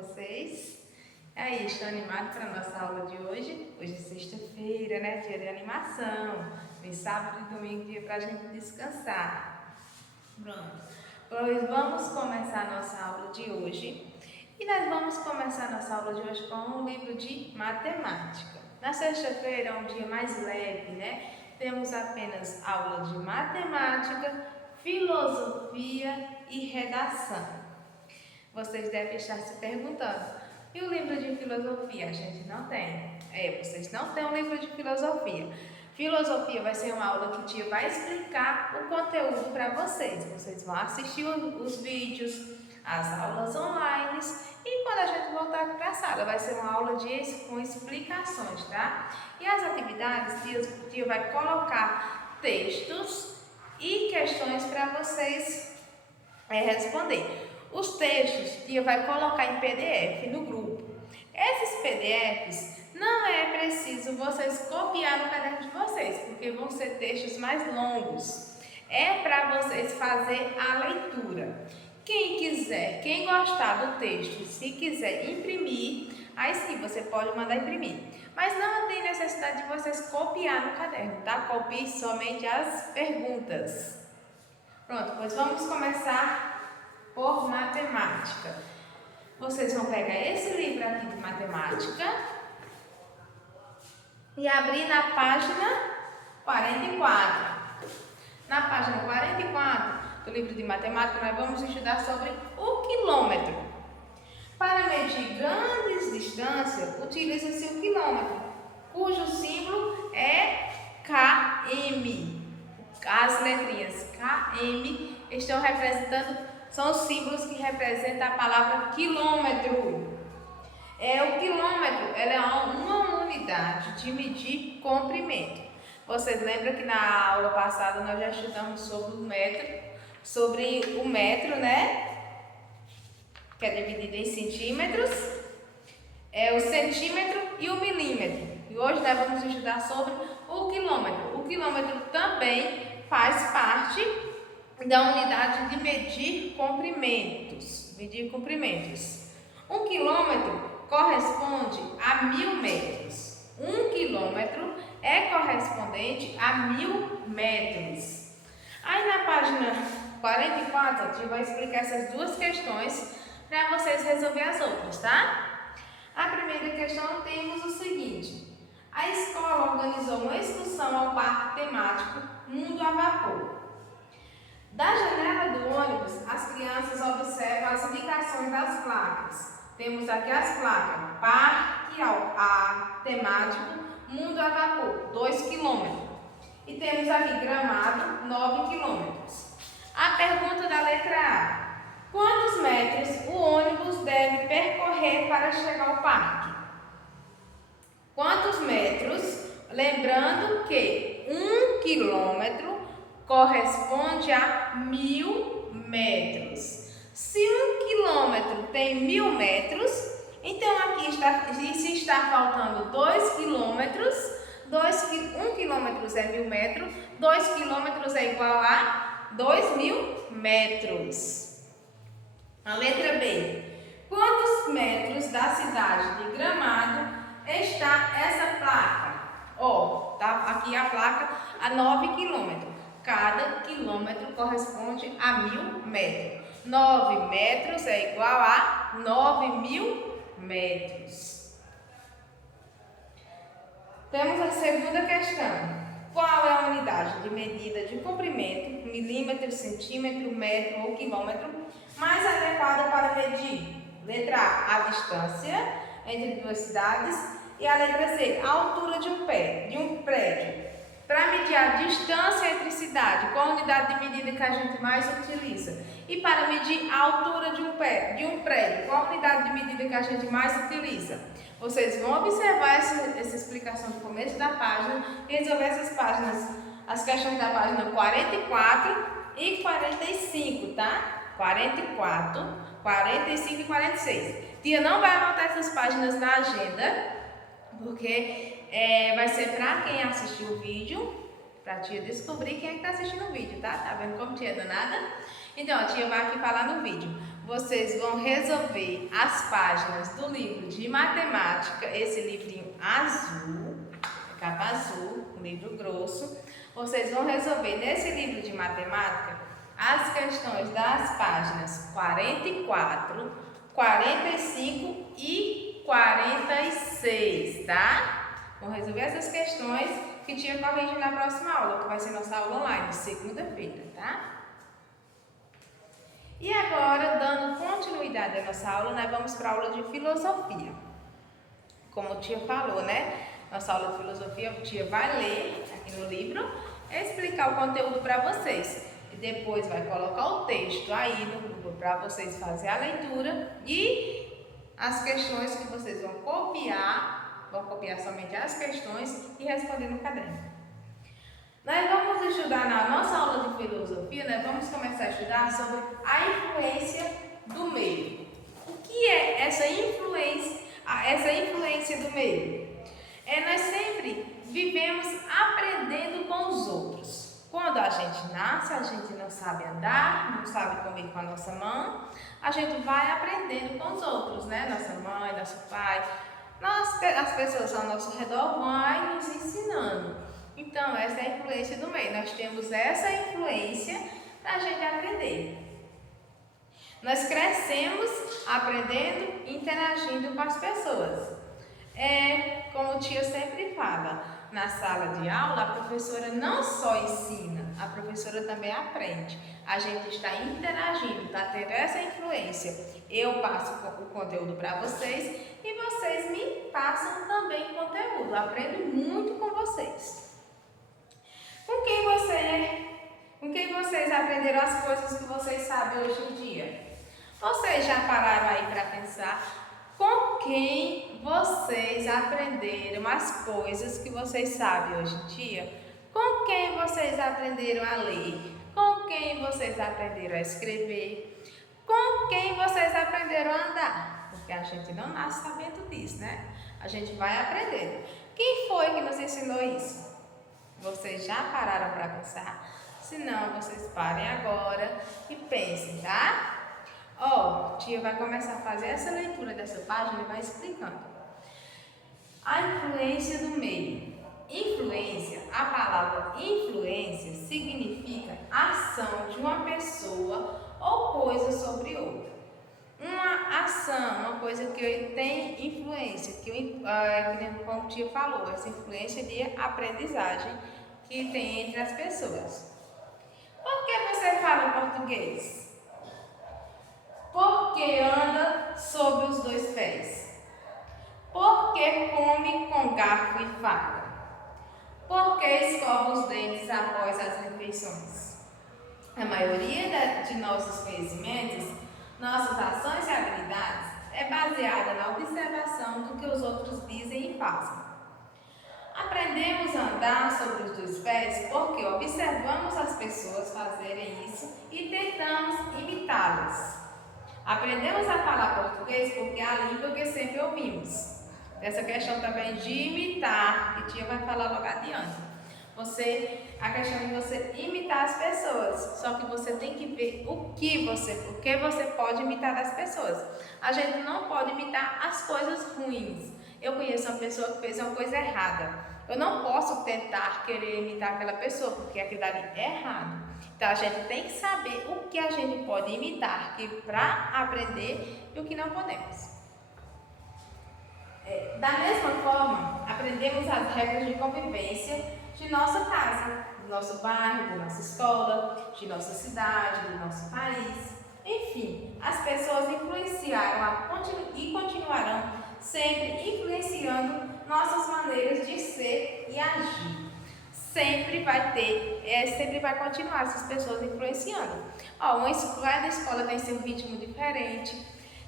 vocês? E aí, estão animados para a nossa aula de hoje? Hoje é sexta-feira, né? Dia de animação. Vem sábado e domingo, dia para a gente descansar. Pronto. Pois vamos começar a nossa aula de hoje. E nós vamos começar a nossa aula de hoje com um livro de matemática. Na sexta-feira é um dia mais leve, né? Temos apenas aula de matemática, filosofia e redação. Vocês devem estar se perguntando, e o livro de filosofia? A gente não tem. Vocês não têm um livro de filosofia. Filosofia vai ser uma aula que o tio vai explicar o conteúdo para vocês. Vocês vão assistir os vídeos, as aulas online, e quando a gente voltar aqui para a sala, vai ser uma aula com explicações, tá? E as atividades, o tio vai colocar textos e questões para vocês responder. Os textos tio vai colocar em PDF no grupo. Esses PDFs não é preciso vocês copiar no caderno de vocês, porque vão ser textos mais longos. É para vocês fazer a leitura. Quem quiser, quem gostar do texto, se quiser imprimir, aí sim você pode mandar imprimir. Mas não tem necessidade de vocês copiar no caderno, tá? Copie somente as perguntas. Pronto, pois vamos começar por matemática. Vocês vão pegar esse livro aqui de matemática e abrir na página 44. Na página 44 do livro de matemática, nós vamos estudar sobre o quilômetro. Para medir grandes distâncias, utiliza-se o quilômetro, cujo símbolo é km. As letrinhas km estão representando, são os símbolos que representam a palavra quilômetro. O quilômetro é uma unidade de medir comprimento. Vocês lembram que na aula passada nós já estudamos sobre o metro, né? Que é dividido em centímetros, o centímetro e o milímetro. E hoje nós vamos estudar sobre o quilômetro. O quilômetro também faz parte da unidade de medir comprimentos. Um quilômetro corresponde a 1000 metros. Um quilômetro é correspondente a 1000 metros. Aí na página 44, a gente vai explicar essas duas questões para vocês resolver as outras, tá? A primeira questão temos o seguinte: a escola organizou uma excursão ao parque temático Mundo a Vapor. Da janela do ônibus, as crianças observam as indicações das placas. Temos aqui as placas: Parque Temático Mundo a Vapor, 2 km. E temos aqui Gramado, 9 km. A pergunta da letra A: quantos metros o ônibus deve percorrer para chegar ao parque? Quantos metros? Lembrando que 1 quilômetro corresponde a 1000 metros. Se 1 quilômetro tem 1000 metros, então aqui se está faltando 2 quilômetros. 1 quilômetro é 1000 metros, 2 quilômetros é igual a 2000 metros. A letra B: quantos metros da cidade de Gramado está essa placa? Tá aqui a placa a 9 km. Cada quilômetro corresponde a 1000 metros. 9 metros é igual a 9000 metros. Temos a segunda questão. Qual é a unidade de medida de comprimento, milímetro, centímetro, metro ou quilômetro, mais adequada para medir? Letra A, a distância entre duas cidades, e a letra C, a altura de um prédio. Para medir a distância entre cidades, qual a unidade de medida que a gente mais utiliza? E para medir a altura de um prédio, qual a unidade de medida que a gente mais utiliza? Vocês vão observar essa explicação do começo da página e resolver as questões da página 44 e 45, tá? 44, 45 e 46. Tia não vai anotar essas páginas na agenda, porque vai ser para quem assistiu o vídeo, para a tia descobrir quem é que está assistindo o vídeo, tá? Tá vendo como tia é danada? Então, a tia vai aqui falar no vídeo. vocês vão resolver as páginas do livro de matemática, esse livrinho azul, capa azul, um livro grosso. Vocês vão resolver nesse livro de matemática as questões das páginas 44, 45 e 46, tá? Vão resolver essas questões que tia corrige na próxima aula, que vai ser nossa aula online, segunda-feira, tá? E agora, dando continuidade à nossa aula, nós vamos para a aula de filosofia. Como a tia falou, né? Nossa aula de filosofia, a tia vai ler aqui no livro, explicar o conteúdo para vocês. E depois vai colocar o texto aí no grupo para vocês fazerem a leitura e as questões que vocês vão copiar somente as questões e responder no caderno. Nós vamos estudar na nossa aula de filosofia, nós vamos começar a estudar sobre a influência do meio. O que é essa influência do meio? Nós sempre vivemos aprendendo com os outros. Quando a gente nasce, a gente não sabe andar, não sabe comer com a nossa mão, a gente vai aprendendo com os outros, né? Nossa mãe, nosso pai, as pessoas ao nosso redor vão nos ensinando. Então, essa é a influência do meio. Nós temos essa influência para a gente aprender. Nós crescemos aprendendo, interagindo com as pessoas. Como a tia sempre fala, na sala de aula, a professora não só ensina, a professora também aprende. A gente está interagindo, está tendo essa influência. Eu passo o conteúdo para vocês e vocês me passam também conteúdo. Eu aprendo muito com vocês. Com quem vocês aprenderam as coisas que vocês sabem hoje em dia? Vocês já pararam aí para pensar com quem vocês aprenderam as coisas que vocês sabem hoje em dia? Com quem vocês aprenderam a ler? Com quem vocês aprenderam a escrever? Com quem vocês aprenderam a andar? Porque a gente não nasce sabendo disso, né? A gente vai aprendendo. Quem foi que nos ensinou isso? Vocês já pararam para pensar? Se não, vocês parem agora e pensem, tá? Tia vai começar a fazer essa leitura dessa página e vai explicando. A influência do meio. Influência, a palavra influência significa ação de uma pessoa ou coisa sobre outra. Uma ação, uma coisa que tem influência, como o tio falou, essa influência de aprendizagem que tem entre as pessoas. Por que você fala português? Porque anda sobre os dois pés. Porque come com garfo e faca. Porque escova os dentes após as refeições. A maioria de nossos conhecimentos, nossas ações e habilidades é baseada na observação do que os outros dizem e fazem. Aprendemos a andar sobre os dois pés porque observamos as pessoas fazerem isso e tentamos imitá-las. Aprendemos a falar português porque é a língua que sempre ouvimos. Essa questão também de imitar, que tia vai falar logo adiante. A questão de você imitar as pessoas, só que você tem que ver o que você pode imitar das pessoas. A gente não pode imitar as coisas ruins. Eu conheço uma pessoa que fez uma coisa errada. Eu não posso tentar querer imitar aquela pessoa, porque aquilo ali é errado. Então a gente tem que saber o que a gente pode imitar para aprender e o que não podemos. Da mesma forma, aprendemos as regras de convivência de nossa casa, do nosso bairro, da nossa escola, de nossa cidade, do nosso país. Enfim, as pessoas influenciaram e continuarão sempre influenciando nossas maneiras de ser e agir. Sempre vai continuar essas pessoas influenciando. Cada escola tem seu ritmo diferente,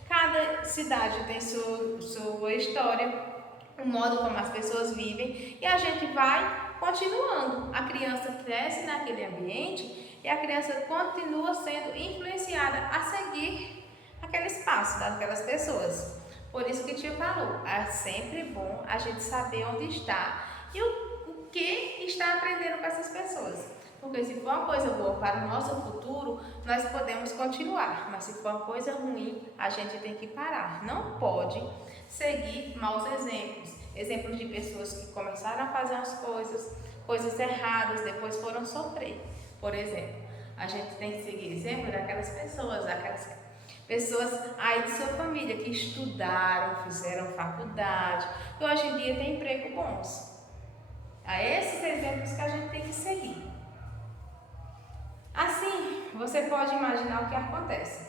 cada cidade tem sua história, o modo como as pessoas vivem, e a gente vai continuando. A criança cresce naquele ambiente e a criança continua sendo influenciada a seguir aquele espaço daquelas pessoas. Por isso que o tio falou, é sempre bom a gente saber onde está e o que está aprendendo com essas pessoas. Porque se for uma coisa boa para o nosso futuro, nós podemos continuar. Mas se for uma coisa ruim, a gente tem que parar. Não pode seguir maus exemplos. Exemplos de pessoas que começaram a fazer as coisas erradas, depois foram sofrer. Por exemplo, a gente tem que seguir exemplo daquelas pessoas aí de sua família que estudaram, fizeram faculdade e hoje em dia têm emprego bons. É esses exemplos que a gente tem que seguir. Assim, você pode imaginar o que acontece.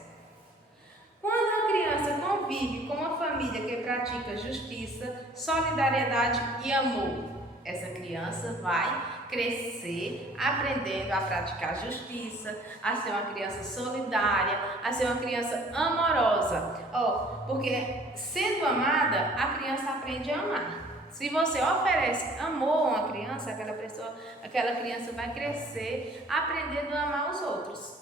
Quando a criança convive com uma família que pratica justiça, solidariedade e amor, essa criança vai crescer aprendendo a praticar justiça, a ser uma criança solidária, a ser uma criança amorosa. Porque sendo amada, a criança aprende a amar. Se você oferece amor a uma criança, aquela criança vai crescer aprendendo a amar os outros.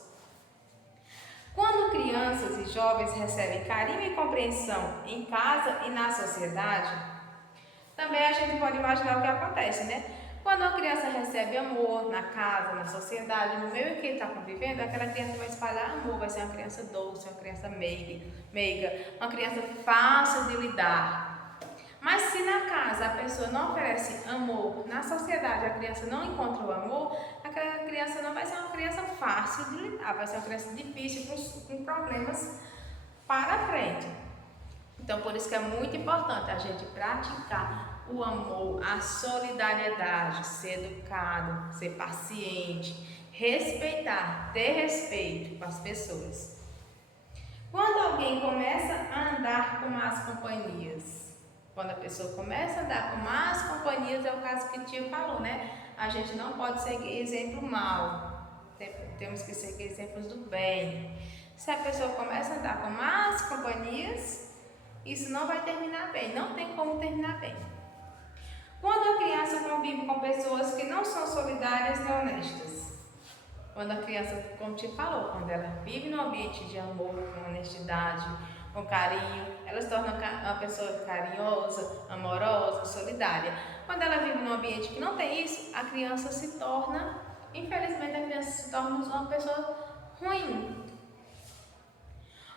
Quando crianças e jovens recebem carinho e compreensão em casa e na sociedade, também a gente pode imaginar o que acontece, né? Quando a criança recebe amor na casa, na sociedade, no meio em que ele está convivendo, aquela criança vai espalhar amor, vai ser uma criança doce, uma criança meiga, uma criança fácil de lidar. Mas se na casa a pessoa não oferece amor, na sociedade a criança não encontra o amor, aquela criança não vai ser uma criança fácil de lidar, vai ser uma criança difícil, com problemas para frente. Então, por isso que é muito importante a gente praticar o amor, a solidariedade, ser educado, ser paciente, respeitar, ter respeito com as pessoas. Quando alguém começa a andar com más companhias, quando a pessoa começa a andar com más companhias, é o caso que o tio falou, né? A gente não pode seguir exemplo mal, temos que seguir exemplos do bem. Se a pessoa começa a andar com más companhias, isso não vai terminar bem, não tem como terminar bem. Quando a criança convive com pessoas que não são solidárias e honestas, quando a criança, como te falou, quando ela vive num ambiente de amor, com honestidade, com carinho, ela se torna uma pessoa carinhosa, amorosa, solidária. Quando ela vive num ambiente que não tem isso, a criança se torna, infelizmente, a criança se torna uma pessoa ruim.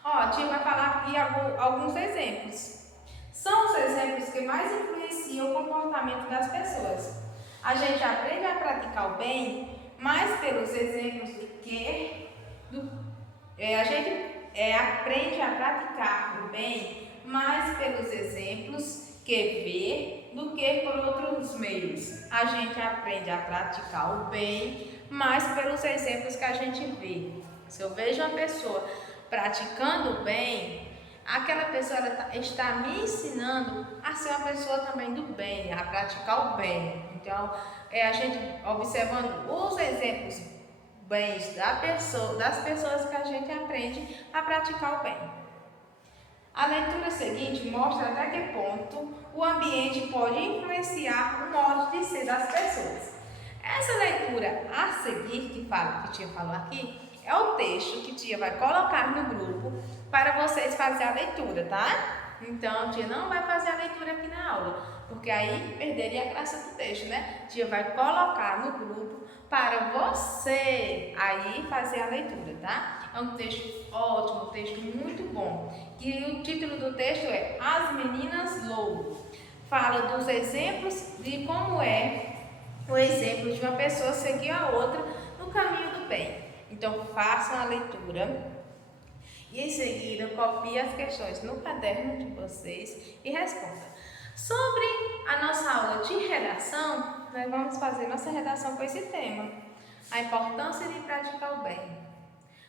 A tia vai falar aqui alguns exemplos. São os exemplos que mais influenciam o comportamento das pessoas. A gente aprende a praticar o bem mais pelos exemplos a gente aprende a praticar o bem mais pelos exemplos que vê do que por outros meios. A gente aprende a praticar o bem mais pelos exemplos que a gente vê. Se eu vejo uma pessoa praticando o bem, aquela pessoa está me ensinando a ser uma pessoa também do bem, a praticar o bem. Então, a gente observando os exemplos bens das pessoas que a gente aprende a praticar o bem. A leitura seguinte mostra até que ponto o ambiente pode influenciar o modo de ser das pessoas. Essa leitura a seguir, que tia falou aqui, é o texto que tia vai colocar no grupo para vocês fazerem a leitura, tá? Então, tia não vai fazer a leitura aqui na aula, porque aí perderia a graça do texto, né? Tia vai colocar no grupo para você aí fazer a leitura, tá? É um texto ótimo, um texto muito bom. E o título do texto é As Meninas Lobo. Fala dos exemplos de como é o exemplo de uma pessoa seguir a outra no caminho do bem. Então, façam a leitura e em seguida copiem as questões no caderno de vocês e respondam. Sobre a nossa aula de redação, nós vamos fazer nossa redação com esse tema, a importância de praticar o bem.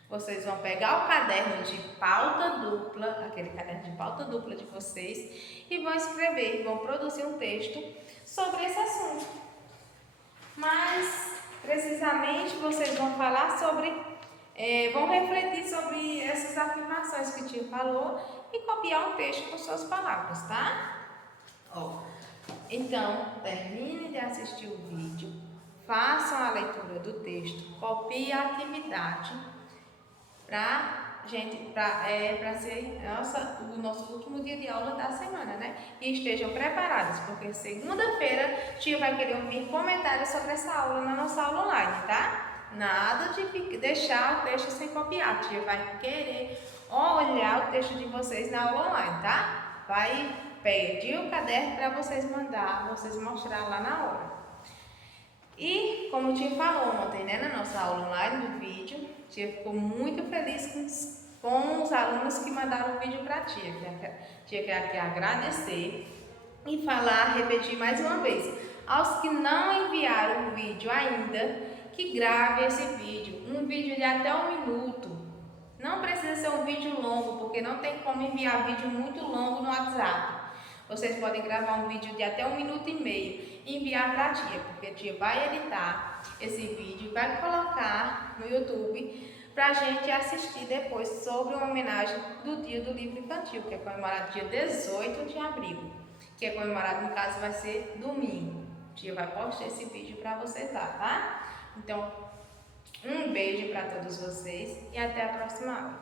Vocês vão pegar o caderno de pauta dupla, aquele caderno de pauta dupla de vocês, e vão escrever, vão produzir um texto sobre esse assunto. Mas, precisamente, vocês vão falar vão refletir sobre essas afirmações que o tio falou e copiar um texto com suas palavras, tá? Então, termine de assistir o vídeo, façam a leitura do texto, copiem a atividade para ser o nosso último dia de aula da semana, né? E estejam preparados, porque segunda-feira tia vai querer ouvir comentários sobre essa aula na nossa aula online, tá? Nada de deixar o texto sem copiar. A tia vai querer olhar o texto de vocês na aula online, tá? Vai pedir o caderno para vocês mandar, vocês mostrar lá na hora. E como a tia falou ontem, né, na nossa aula online do vídeo, a tia ficou muito feliz com os alunos que mandaram o vídeo para a tia. A tia quer aqui agradecer e falar, repetir mais uma vez. Aos que não enviaram o vídeo ainda, que grave esse vídeo, um vídeo de até 1 minuto. Não precisa ser um vídeo longo, porque não tem como enviar vídeo muito longo no WhatsApp. Vocês podem gravar um vídeo de até 1 minuto e meio e enviar para a tia, porque a tia vai editar esse vídeo e vai colocar no YouTube para a gente assistir depois sobre uma homenagem do Dia do Livro Infantil, que é comemorado dia 18 de abril, que é comemorado, no caso, vai ser domingo. A tia vai postar esse vídeo para vocês lá, tá? Então, um beijo para todos vocês e até a próxima aula.